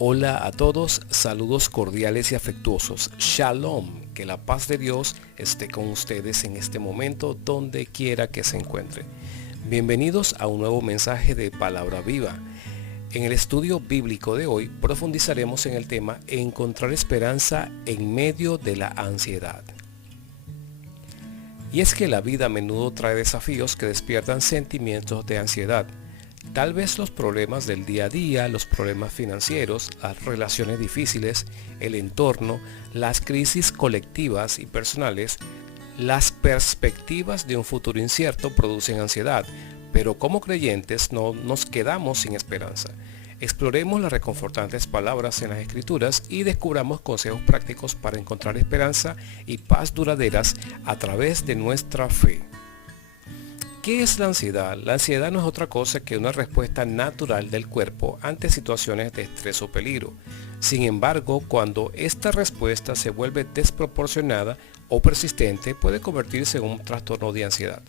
Hola a todos, saludos cordiales y afectuosos. Shalom, que la paz de Dios esté con ustedes en este momento donde quiera que se encuentre. Bienvenidos a un nuevo mensaje de Palabra Viva. En el estudio bíblico de hoy profundizaremos en el tema Encontrar esperanza en medio de la ansiedad. Y es que la vida a menudo trae desafíos que despiertan sentimientos de ansiedad. Tal vez los problemas del día a día, los problemas financieros, las relaciones difíciles, el entorno, las crisis colectivas y personales, las perspectivas de un futuro incierto producen ansiedad, pero como creyentes no nos quedamos sin esperanza. Exploremos las reconfortantes palabras en las Escrituras y descubramos consejos prácticos para encontrar esperanza y paz duraderas a través de nuestra fe. ¿Qué es la ansiedad? La ansiedad no es otra cosa que una respuesta natural del cuerpo ante situaciones de estrés o peligro. Sin embargo, cuando esta respuesta se vuelve desproporcionada o persistente, puede convertirse en un trastorno de ansiedad.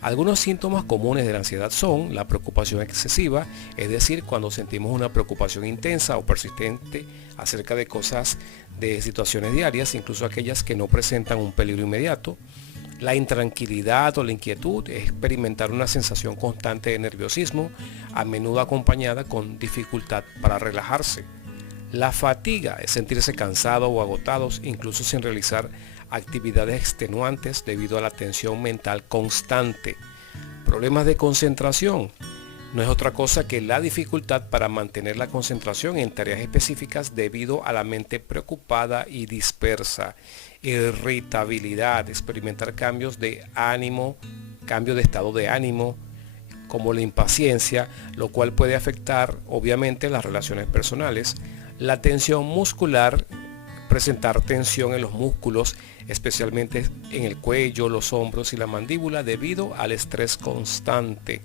Algunos síntomas comunes de la ansiedad son la preocupación excesiva, es decir, cuando sentimos una preocupación intensa o persistente acerca de cosas, de situaciones diarias, incluso aquellas que no presentan un peligro inmediato. La intranquilidad o la inquietud es experimentar una sensación constante de nerviosismo, a menudo acompañada con dificultad para relajarse. La fatiga es sentirse cansado o agotados, incluso sin realizar actividades extenuantes debido a la tensión mental constante. Problemas de concentración no es otra cosa que la dificultad para mantener la concentración en tareas específicas debido a la mente preocupada y dispersa. Irritabilidad, experimentar cambios de ánimo, cambio de estado de ánimo, como la impaciencia, lo cual puede afectar obviamente las relaciones personales. La tensión muscular, presentar tensión en los músculos, especialmente en el cuello, los hombros y la mandíbula debido al estrés constante.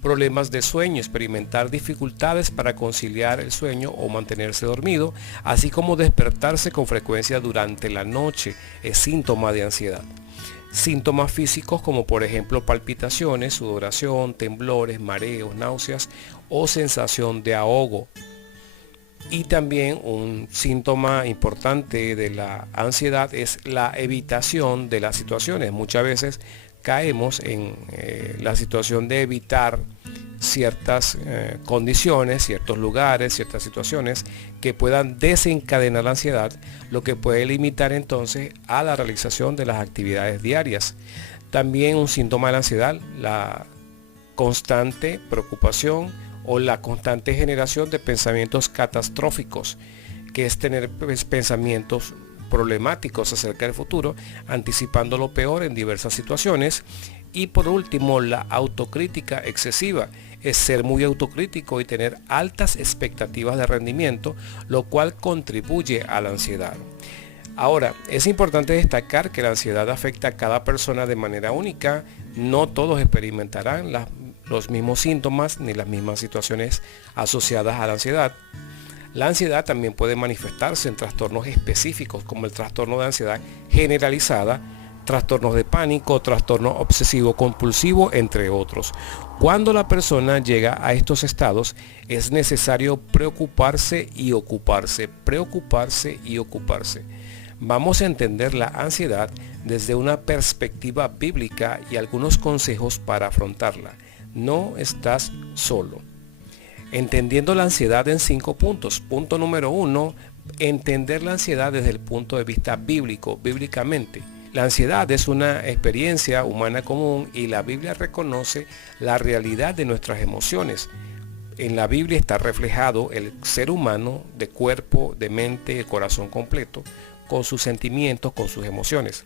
Problemas de sueño, experimentar dificultades para conciliar el sueño o mantenerse dormido, así como despertarse con frecuencia durante la noche, es síntoma de ansiedad. Síntomas físicos como por ejemplo palpitaciones, sudoración, temblores, mareos, náuseas o sensación de ahogo. Y también un síntoma importante de la ansiedad es la evitación de las situaciones. Muchas veces caemos en la situación de evitar ciertas condiciones, ciertos lugares, ciertas situaciones que puedan desencadenar la ansiedad, lo que puede limitar entonces a la realización de las actividades diarias. También un síntoma de la ansiedad, la constante preocupación o la constante generación de pensamientos catastróficos, que es tener pensamientos problemáticos acerca del futuro, anticipando lo peor en diversas situaciones. Y por último, la autocrítica excesiva es ser muy autocrítico y tener altas expectativas de rendimiento, lo cual contribuye a la ansiedad. Ahora, es importante destacar que la ansiedad afecta a cada persona de manera única. No todos experimentarán los mismos síntomas ni las mismas situaciones asociadas a la ansiedad. La ansiedad también puede manifestarse en trastornos específicos como el trastorno de ansiedad generalizada, trastornos de pánico, trastorno obsesivo compulsivo, entre otros. Cuando la persona llega a estos estados, es necesario preocuparse y ocuparse, preocuparse y ocuparse. Vamos a entender la ansiedad desde una perspectiva bíblica y algunos consejos para afrontarla. No estás solo. Entendiendo la ansiedad en 5 puntos. Punto número 1, entender la ansiedad desde el punto de vista bíblico, bíblicamente. La ansiedad es una experiencia humana común y la Biblia reconoce la realidad de nuestras emociones. En la Biblia está reflejado el ser humano de cuerpo, de mente, de corazón completo, con sus sentimientos, con sus emociones.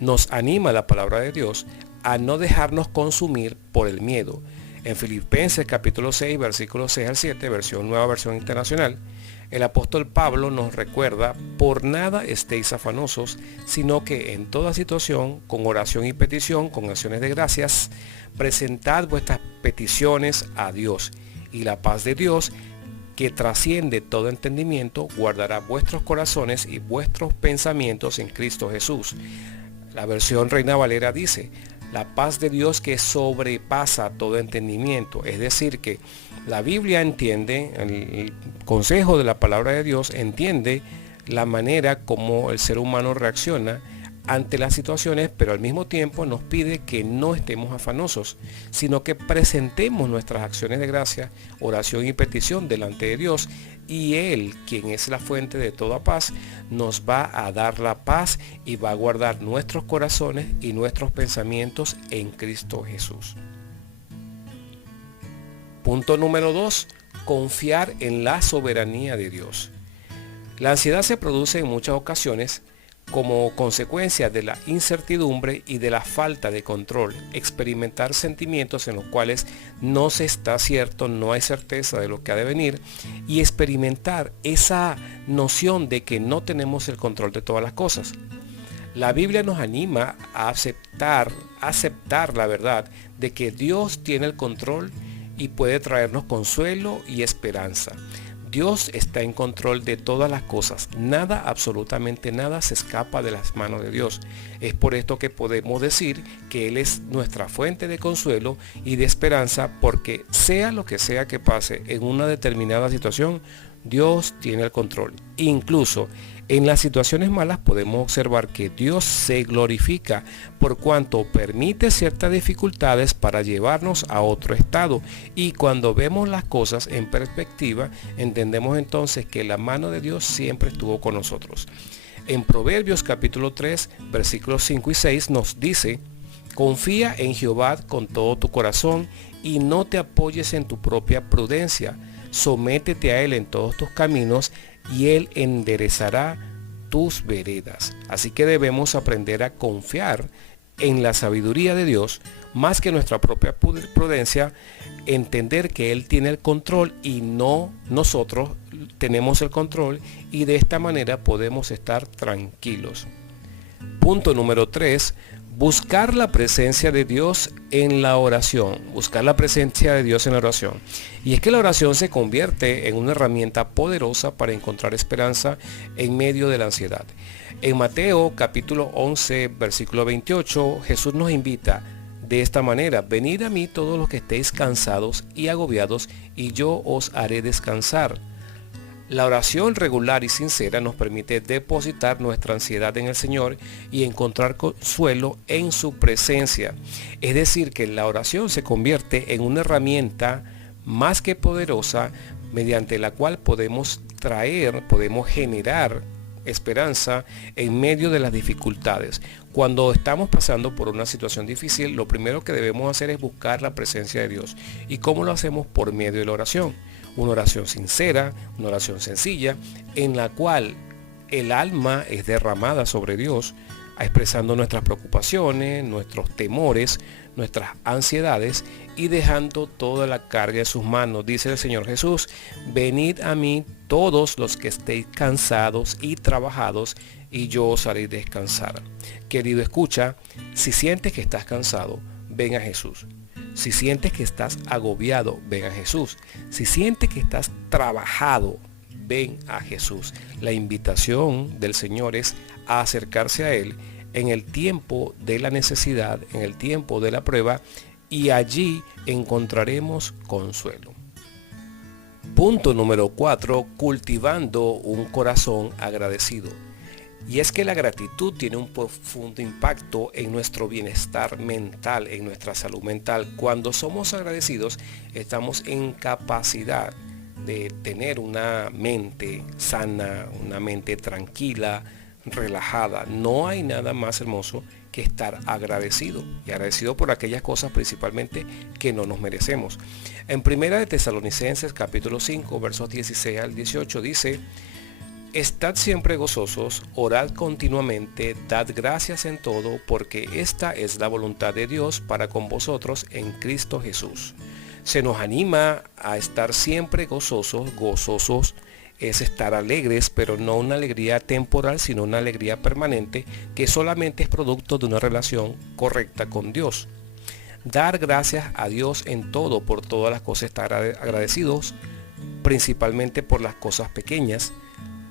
Nos anima la palabra de Dios a no dejarnos consumir por el miedo. En Filipenses capítulo 6, versículos 6 al 7, nueva versión internacional, el apóstol Pablo nos recuerda: por nada estéis afanosos, sino que en toda situación, con oración y petición, con acciones de gracias, presentad vuestras peticiones a Dios, y la paz de Dios, que trasciende todo entendimiento, guardará vuestros corazones y vuestros pensamientos en Cristo Jesús. La versión Reina Valera dice: la paz de Dios que sobrepasa todo entendimiento. Es decir, que la Biblia entiende, el consejo de la palabra de Dios entiende la manera como el ser humano reacciona ante las situaciones, pero al mismo tiempo nos pide que no estemos afanosos, sino que presentemos nuestras acciones de gracia, oración y petición delante de Dios, y Él, quien es la fuente de toda paz, nos va a dar la paz y va a guardar nuestros corazones y nuestros pensamientos en Cristo Jesús. Punto número 2. Confiar en la soberanía de Dios. La ansiedad se produce en muchas ocasiones como consecuencia de la incertidumbre y de la falta de control. Experimentar sentimientos en los cuales no se está cierto, no hay certeza de lo que ha de venir, y experimentar esa noción de que no tenemos el control de todas las cosas. La Biblia nos anima a aceptar la verdad de que Dios tiene el control y puede traernos consuelo y esperanza. Dios está en control de todas las cosas. Nada, absolutamente nada, se escapa de las manos de Dios. Es por esto que podemos decir que Él es nuestra fuente de consuelo y de esperanza, porque sea lo que sea que pase en una determinada situación, Dios tiene el control. Incluso en las situaciones malas podemos observar que Dios se glorifica por cuanto permite ciertas dificultades para llevarnos a otro estado, y cuando vemos las cosas en perspectiva entendemos entonces que la mano de Dios siempre estuvo con nosotros. En Proverbios capítulo 3 versículos 5 y 6 nos dice: confía en Jehová con todo tu corazón y no te apoyes en tu propia prudencia. Sométete a Él en todos tus caminos y Él enderezará tus veredas. Así que debemos aprender a confiar en la sabiduría de Dios más que nuestra propia prudencia, entender que Él tiene el control y no nosotros tenemos el control, y de esta manera podemos estar tranquilos. Punto número 3. Buscar la presencia de Dios en la oración. Buscar la presencia de Dios en la oración. Y es que la oración se convierte en una herramienta poderosa para encontrar esperanza en medio de la ansiedad. En Mateo capítulo 11 versículo 28, Jesús nos invita de esta manera: venid a mí todos los que estéis cansados y agobiados, y yo os haré descansar. La oración regular y sincera nos permite depositar nuestra ansiedad en el Señor y encontrar consuelo en su presencia. Es decir, que la oración se convierte en una herramienta más que poderosa mediante la cual podemos generar esperanza en medio de las dificultades. Cuando estamos pasando por una situación difícil, lo primero que debemos hacer es buscar la presencia de Dios. ¿Y cómo lo hacemos? Por medio de la oración. Una oración sincera, una oración sencilla, en la cual el alma es derramada sobre Dios, expresando nuestras preocupaciones, nuestros temores, nuestras ansiedades, y dejando toda la carga de sus manos. Dice el Señor Jesús: venid a mí todos los que estéis cansados y trabajados, y yo os haré descansar. Querido escucha, si sientes que estás cansado, ven a Jesús. Si sientes que estás agobiado, ven a Jesús. Si sientes que estás trabajado, ven a Jesús. La invitación del Señor es a acercarse a Él en el tiempo de la necesidad, en el tiempo de la prueba, y allí encontraremos consuelo. Punto número 4. Cultivando un corazón agradecido. Y es que la gratitud tiene un profundo impacto en nuestro bienestar mental, en nuestra salud mental. Cuando somos agradecidos, estamos en capacidad de tener una mente sana, una mente tranquila, relajada. No hay nada más hermoso que estar agradecido, y agradecido por aquellas cosas principalmente que no nos merecemos. En Primera de Tesalonicenses capítulo 5 versos 16 al 18 dice: estad siempre gozosos, orad continuamente, dad gracias en todo, porque esta es la voluntad de Dios para con vosotros en Cristo Jesús. Se nos anima a estar siempre gozosos. Gozosos es estar alegres, pero no una alegría temporal, sino una alegría permanente, que solamente es producto de una relación correcta con Dios. Dar gracias a Dios en todo, por todas las cosas, estar agradecidos, principalmente por las cosas pequeñas.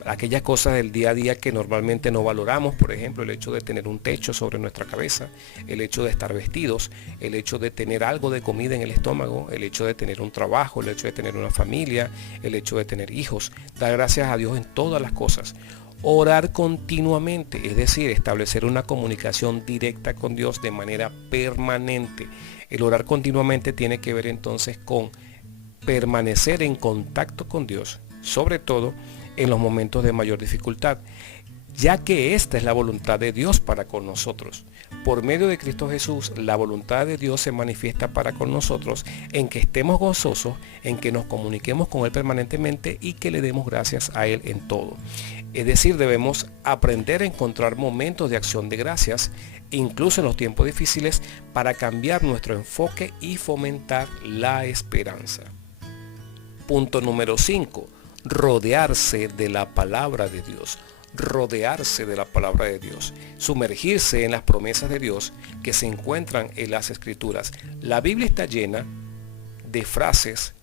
aquellas cosas del día a día que normalmente no valoramos, por ejemplo, el hecho de tener un techo sobre nuestra cabeza, el hecho de estar vestidos, el hecho de tener algo de comida en el estómago, el hecho de tener un trabajo, el hecho de tener una familia, el hecho de tener hijos. Dar gracias a Dios en todas las cosas. Orar continuamente, es decir, establecer una comunicación directa con Dios de manera permanente. El orar continuamente tiene que ver entonces con permanecer en contacto con Dios, sobre todo en los momentos de mayor dificultad, ya que esta es la voluntad de Dios para con nosotros. Por medio de Cristo Jesús, la voluntad de Dios se manifiesta para con nosotros en que estemos gozosos, en que nos comuniquemos con Él permanentemente y que le demos gracias a Él en todo. Es decir, debemos aprender a encontrar momentos de acción de gracias, incluso en los tiempos difíciles, para cambiar nuestro enfoque y fomentar la esperanza. Punto número 5. Rodearse de la palabra de Dios. Rodearse de la palabra de Dios. Sumergirse en las promesas de Dios que se encuentran en las Escrituras. La Biblia está llena de frases,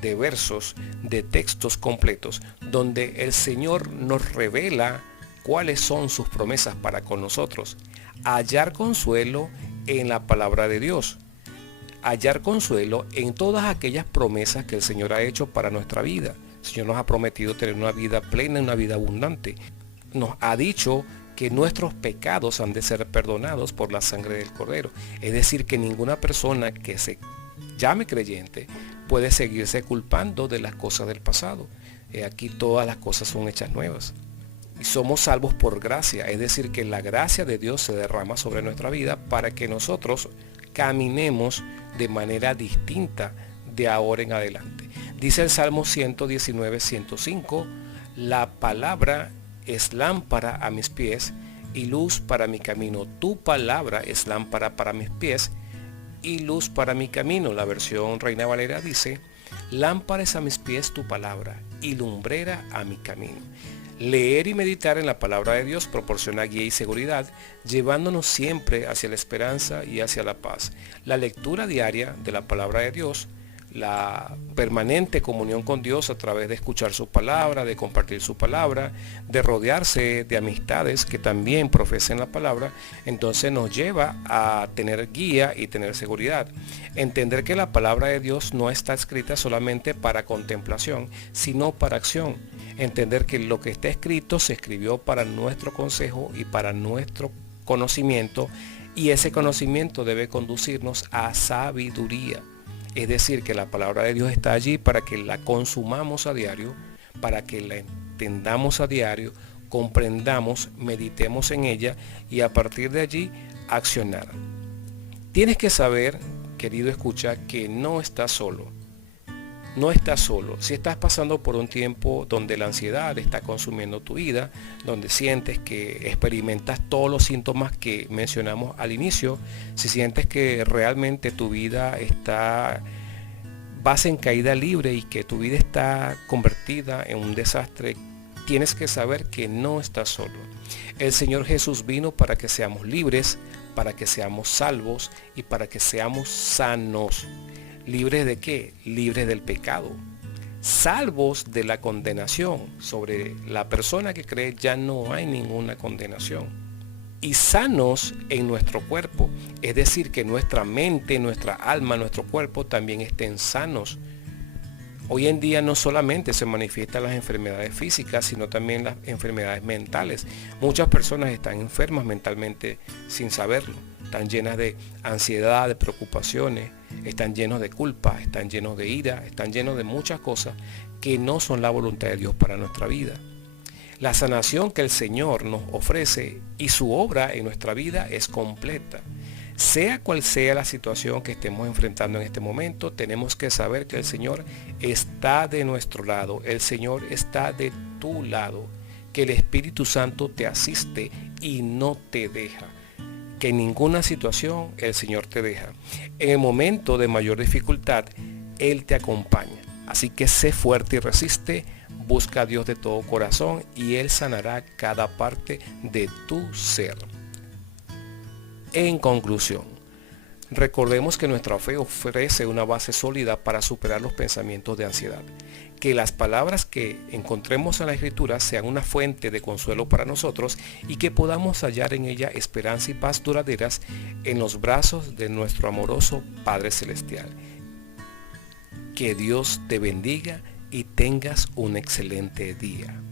de versos, de textos completos, donde el Señor nos revela cuáles son sus promesas para con nosotros. Hallar consuelo en la palabra de Dios. Hallar consuelo en todas aquellas promesas que el Señor ha hecho para nuestra vida. El Señor nos ha prometido tener una vida plena, una vida abundante. Nos ha dicho que nuestros pecados han de ser perdonados por la sangre del Cordero. Es decir, que ninguna persona que se llame creyente puede seguirse culpando de las cosas del pasado. Aquí todas las cosas son hechas nuevas. Y somos salvos por gracia, es decir, que la gracia de Dios se derrama sobre nuestra vida para que nosotros caminemos de manera distinta de ahora en adelante. Dice el Salmo 119, 105, la palabra es lámpara a mis pies y luz para mi camino. Tu palabra es lámpara para mis pies y luz para mi camino. La versión Reina Valera dice, lámpara es a mis pies tu palabra y lumbrera a mi camino. Leer y meditar en la palabra de Dios proporciona guía y seguridad, llevándonos siempre hacia la esperanza y hacia la paz. La lectura diaria de la palabra de Dios, la permanente comunión con Dios a través de escuchar su palabra, de compartir su palabra, de rodearse de amistades que también profesen la palabra, entonces nos lleva a tener guía y tener seguridad. Entender que la palabra de Dios no está escrita solamente para contemplación, sino para acción. Entender que lo que está escrito se escribió para nuestro consejo y para nuestro conocimiento, y ese conocimiento debe conducirnos a sabiduría. Es decir, que la palabra de Dios está allí para que la consumamos a diario, para que la entendamos a diario, comprendamos, meditemos en ella y a partir de allí accionar. Tienes que saber, querido escucha, que no estás solo. No estás solo. Si estás pasando por un tiempo donde la ansiedad está consumiendo tu vida, donde sientes que experimentas todos los síntomas que mencionamos al inicio, si sientes que realmente tu vida vas en caída libre y que tu vida está convertida en un desastre, tienes que saber que no estás solo. El Señor Jesús vino para que seamos libres, para que seamos salvos y para que seamos sanos. ¿Libres de qué? Libres del pecado. Salvos de la condenación. Sobre la persona que cree ya no hay ninguna condenación. Y sanos en nuestro cuerpo. Es decir, que nuestra mente, nuestra alma, nuestro cuerpo también estén sanos. Hoy en día no solamente se manifiestan las enfermedades físicas, sino también las enfermedades mentales. Muchas personas están enfermas mentalmente sin saberlo. Están llenas de ansiedad, de preocupaciones, están llenos de culpa, están llenos de ira, están llenos de muchas cosas que no son la voluntad de Dios para nuestra vida. La sanación que el Señor nos ofrece y su obra en nuestra vida es completa. Sea cual sea la situación que estemos enfrentando en este momento, tenemos que saber que el Señor está de nuestro lado, el Señor está de tu lado, que el Espíritu Santo te asiste y no te deja. Que en ninguna situación el Señor te deja. En el momento de mayor dificultad, Él te acompaña. Así que sé fuerte y resiste, busca a Dios de todo corazón y Él sanará cada parte de tu ser. En conclusión, Recordemos que nuestra fe ofrece una base sólida para superar los pensamientos de ansiedad. Que las palabras que encontremos en la Escritura sean una fuente de consuelo para nosotros y que podamos hallar en ella esperanza y paz duraderas en los brazos de nuestro amoroso Padre Celestial. Que Dios te bendiga y tengas un excelente día.